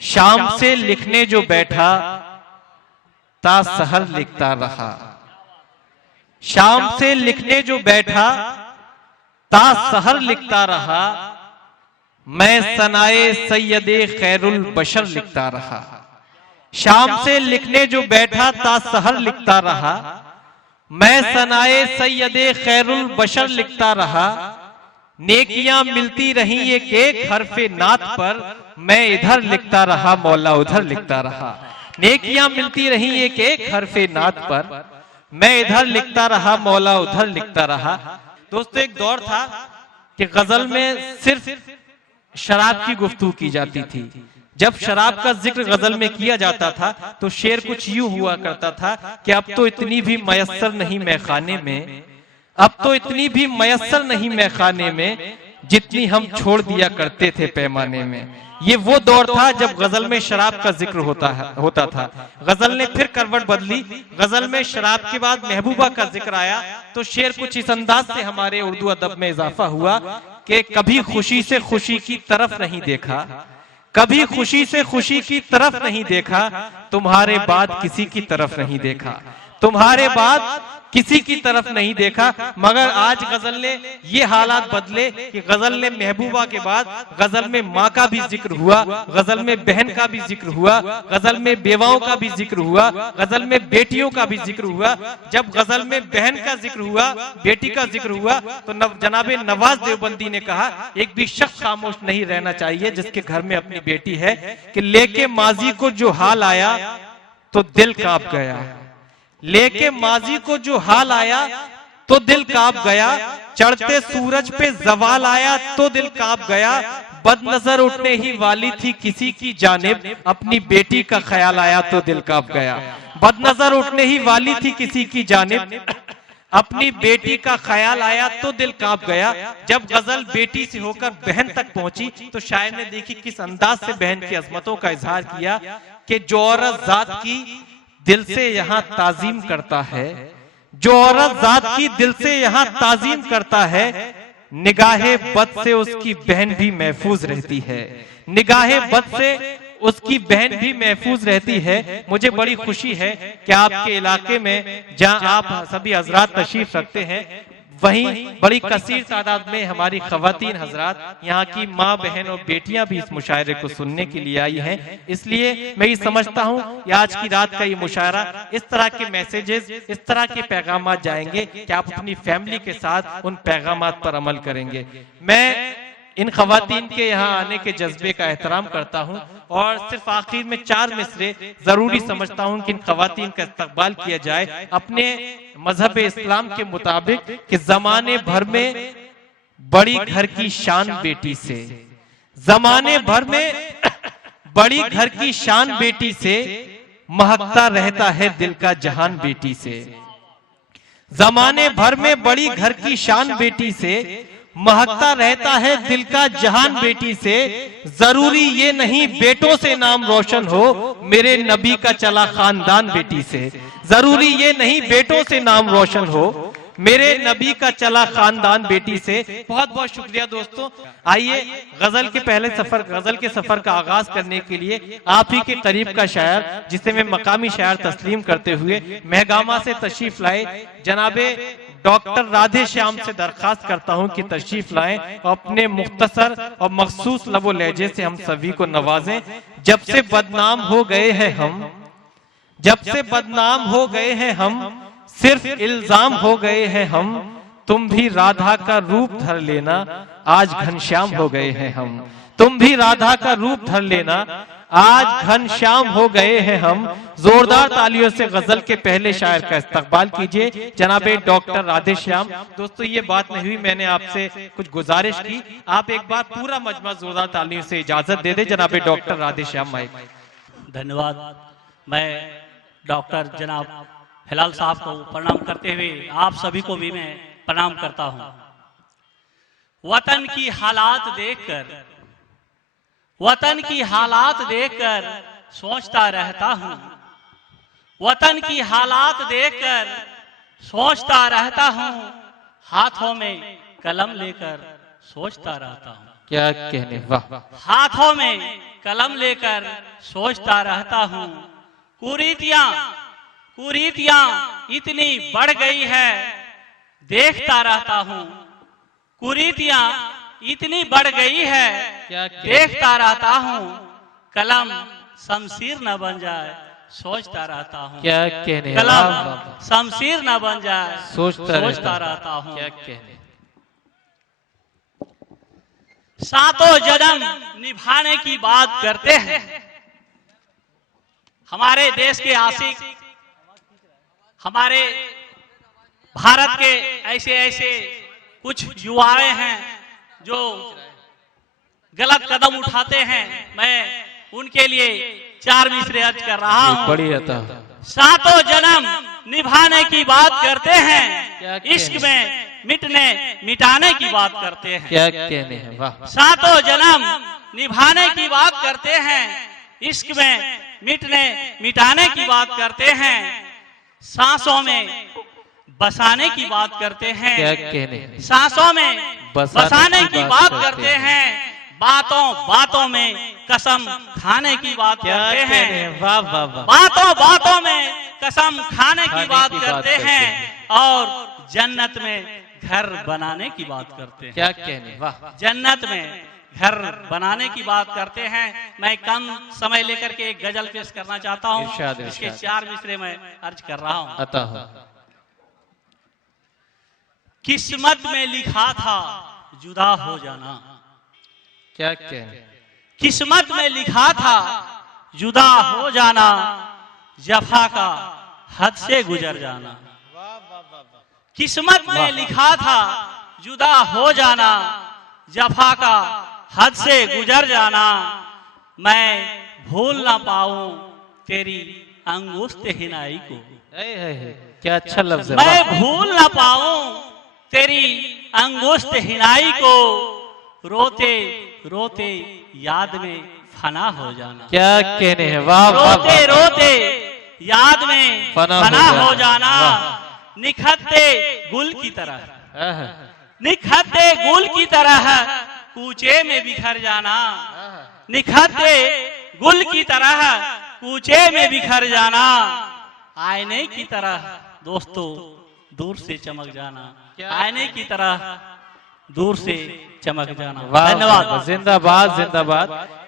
शाम से लिखने जो बैठा ता सहर लिखता रहा। शाम से लिखने जो बैठा ता सहर लिखता रहा। मैं सनाए सैयदे खैरुल बशर लिखता रहा। शाम से लिखने जो बैठा ता सहर लिखता रहा। मैं सनाए सैयदे खैरुल बशर लिखता रहा। नेकियां मिलती रही एक एक हरफे नात पर, मैं इधर लिखता रहा मौला उधर लिखता रहा। नेकियां मिलती रही एक एक हरफे नात पर, मैं इधर लिखता रहा मौला उधर लिखता रहा। दोस्तों, एक दौर था कि गजल में सिर्फ शराब की गुफ्तगू की जाती थी। जब शराब का जिक्र गजल में किया जाता था तो शेर कुछ यूं हुआ करता था कि अब तो इतनी भी मयस्सर नहीं मैखाने में, अब तो इतनी भी मयस्सर नहीं मैखाने में, जितनी हम छोड़ दिया करते थे पैमाने में। ये वो दौर था जब गजल में शराब का जिक्र होता था। गजल ने फिर करवट बदली। गजल में शराब के बाद महबूबा का जिक्र आया तो शेर कुछ इस अंदाज से हमारे उर्दू अदब में इजाफा हुआ कि कभी खुशी से खुशी की तरफ नहीं देखा, कभी खुशी से खुशी की तरफ नहीं देखा, तुम्हारे बाद किसी की तरफ नहीं देखा, तुम्हारे बाद किसी की तरफ नहीं देखा। मगर आज गजल ने ये हालात बदले कि गजल ने महबूबा के बाद गजल में माँ का भी जिक्र हुआ, गजल में बहन का भी जिक्र हुआ, गजल में बेवाओं का भी जिक्र हुआ, गजल में बेटियों का भी जिक्र हुआ। जब गजल में बहन का जिक्र हुआ, बेटी का जिक्र हुआ तो जनाबे नवाज देवबंदी ने कहा एक भी शख्स खामोश नहीं रहना चाहिए जिसके घर में अपनी बेटी है, कि लेके माजी को जो हाल आया तो दिल कांप गया, लेके माजी को जो हाल आया तो दिल कांप गया, चढ़ते सूरज पे जवाल आया तो दिल कांप गया, बदनजर उठने ही वाली थी किसी की जानिब, अपनी बेटी का ख्याल आया तो दिल कांप गया। बदनजर उठने ही वाली थी किसी की जानिब, अपनी बेटी का ख्याल आया तो दिल कांप गया। जब गजल बेटी से होकर बहन तक पहुंची तो शायर ने देखी किस अंदाज से बहन की अजमतों का इजहार किया कि जो औरत जात की दिल से यहाँ ताजीम करता है, जो औरत जात की दिल से यहाँ ताजीम करता है, निगाहे बद से उसकी बहन भी महफूज रहती है, निगाहे बद से उसकी बहन भी महफूज रहती है। मुझे बड़ी खुशी है कि आपके इलाके में जहां आप सभी हजरात तशरीफ रखते हैं वहीं बड़ी कसीर तादाद में हमारी खवातीन हजरात, यहाँ की माँ बहन और बेटियां भी इस मुशायरे को सुनने के लिए आई हैं। इसलिए मैं ये समझता हूँ कि आज की रात का ये मुशायरा, इस तरह के मैसेजेस, इस तरह के पैगाम जाएंगे कि आप अपनी फैमिली के साथ उन पैगाम पर अमल करेंगे। मैं इन खवातीन के यहाँ आने के जज्बे का एहतराम करता हूँ और सिर्फ आखिर में 4 मिसरे जरूरी समझता हूँ कि इन खवातीन का इस्तकबाल किया जाए अपने मजहब इस्लाम के मुताबिक कि जमाने भर में बड़ी घर की शान बेटी से, जमाने भर में बड़ी घर की शान बेटी से, महकता रहता है दिल का जहान बेटी से। जमाने भर में बड़ी घर की शान बेटी से, महकता रहता है दिल का जहान बेटी से। जरूरी ये नहीं बेटों से नाम रोशन हो, मेरे नबी का चला खानदान बेटी से। जरूरी ये नहीं बेटों से नाम रोशन हो, मेरे नबी का चला खानदान बेटी से। बहुत बहुत शुक्रिया दोस्तों। आइए गजल के पहले सफर, गजल के सफर का आगाज करने के लिए आप ही के करीब का शायर, जिसे मैं मकामी शायर तस्लीम करते हुए महगामा से तशरीफ लाए जनाबे डॉक्टर राधे श्याम से दरखास्त करता हूं कि तशरीफ लाएं और अपने मुख्तसर और मखसूस लबो लहजे से हम सभी को नवाजें। जब से बदनाम हो गए हैं हम, जब से बदनाम हो गए हैं हम, सिर्फ इल्जाम हो गए हैं हम, तुम भी राधा का रूप धर लेना, आज घनश्याम हो गए हैं हम। तुम भी राधा का रूप धर लेना, आज घनश्याम हो गए हैं हम। जोरदार तालियों से गजल के पहले शायर का इस्तकबाल कीजिए जनाबे डॉक्टर राधे श्याम। दोस्तों, ये बात नहीं हुई, मैंने आपसे कुछ गुजारिश की, आप एक बार पूरा मजमा जोरदार तालियों से इजाजत दे दे जनाबे डॉक्टर राधे श्याम। माइक। धन्यवाद। मैं डॉक्टर जनाब हिलाल साहब को प्रणाम करते हुए आप सभी को भी मैं प्रणाम करता हूं। वतन की हालात देखकर, वतन की हालात देखकर सोचता रहता हूं, वतन की हालात देखकर सोचता रहता हूं, हाथों में कलम लेकर सोचता रहता हूं। क्या कहने, वाह। हाथों में कलम लेकर सोचता रहता हूँ, कुरीतियां कुरीतियां इतनी बढ़ गई है, देखता रहता हूँ। कुरीतियां इतनी बढ़ गई है, क्या कहने, देखता रहता हूँ। कलम शमशीर न बन जाए, सोचता रहता हूँ। क्या कहने, कलम वाह, वाह, वाह। शमशीर न बन जाए, सोचता रहता हूँ। क्या कहने, सातों जन्म निभाने की बात करते हैं। हमारे देश के आशिक, हमारे भारत के ऐसे ऐसे कुछ युवाएं हैं जो गलत कदम उठाते हैं। मैं उनके लिए 4 मिसरे अर्ज कर रहा हूँ। बढ़िया था। सातों जन्म निभाने की बात करते हैं, क्या कहने, इश्क में मिटाने की बात करते हैं। क्या कहने हैं, वाह। सातों जन्म निभाने की बात करते हैं, इश्क में मिटाने की बात करते हैं। सांसों में बसाने की बात करते हैं। क्या कहने, सांसों में बसाने की बात करते हैं। बातों बातों में कसम खाने की बात क्या करते कहने, हैं। वाह वाह वाह। बातों बातों में कसम खाने की बात करते हैं और जन्नत में घर बनाने की बात करते हैं। क्या कहने, वाह। जन्नत में घर बनाने की बात करते हैं। मैं कम समय लेकर के एक गजल पेश करना चाहता हूँ। इरशाद, इसके इरशाद। 4 मिसरे मैं अर्ज कर रहा हूँ। अतः किस्मत में लिखा था जुदा हो जाना, क्या कहने, किस्मत में लिखा था जुदा हो जाना, जफा का हद से गुजर जाना। किस्मत में लिखा था जुदा हो जाना, जफा का हद से गुजर जाना। मैं भूल ना पाऊं तेरी अंगुष्ठ हिनाई को, क्या अच्छा लफ्ज है, मैं वाह। भूल ना पाऊं तेरी अंगुष्ठ हिनाई को, रोते रोते याद में फना हो जाना। क्या कहने हैं, वाह वाह रोते वाह। रोते याद में फना फना हो हो जाना। वाह। निखरते गुल की तरह, आह, निखरते गुल की तरह कूचे में बिखर जाना। निखरते गुल की तरह कूचे में बिखर जाना। आईने की तरह दोस्तों दूर से चमक जाना। आईने की तरह दूर से चमक जाना। वाह, धन्यवाद। जिंदाबाद जिंदाबाद।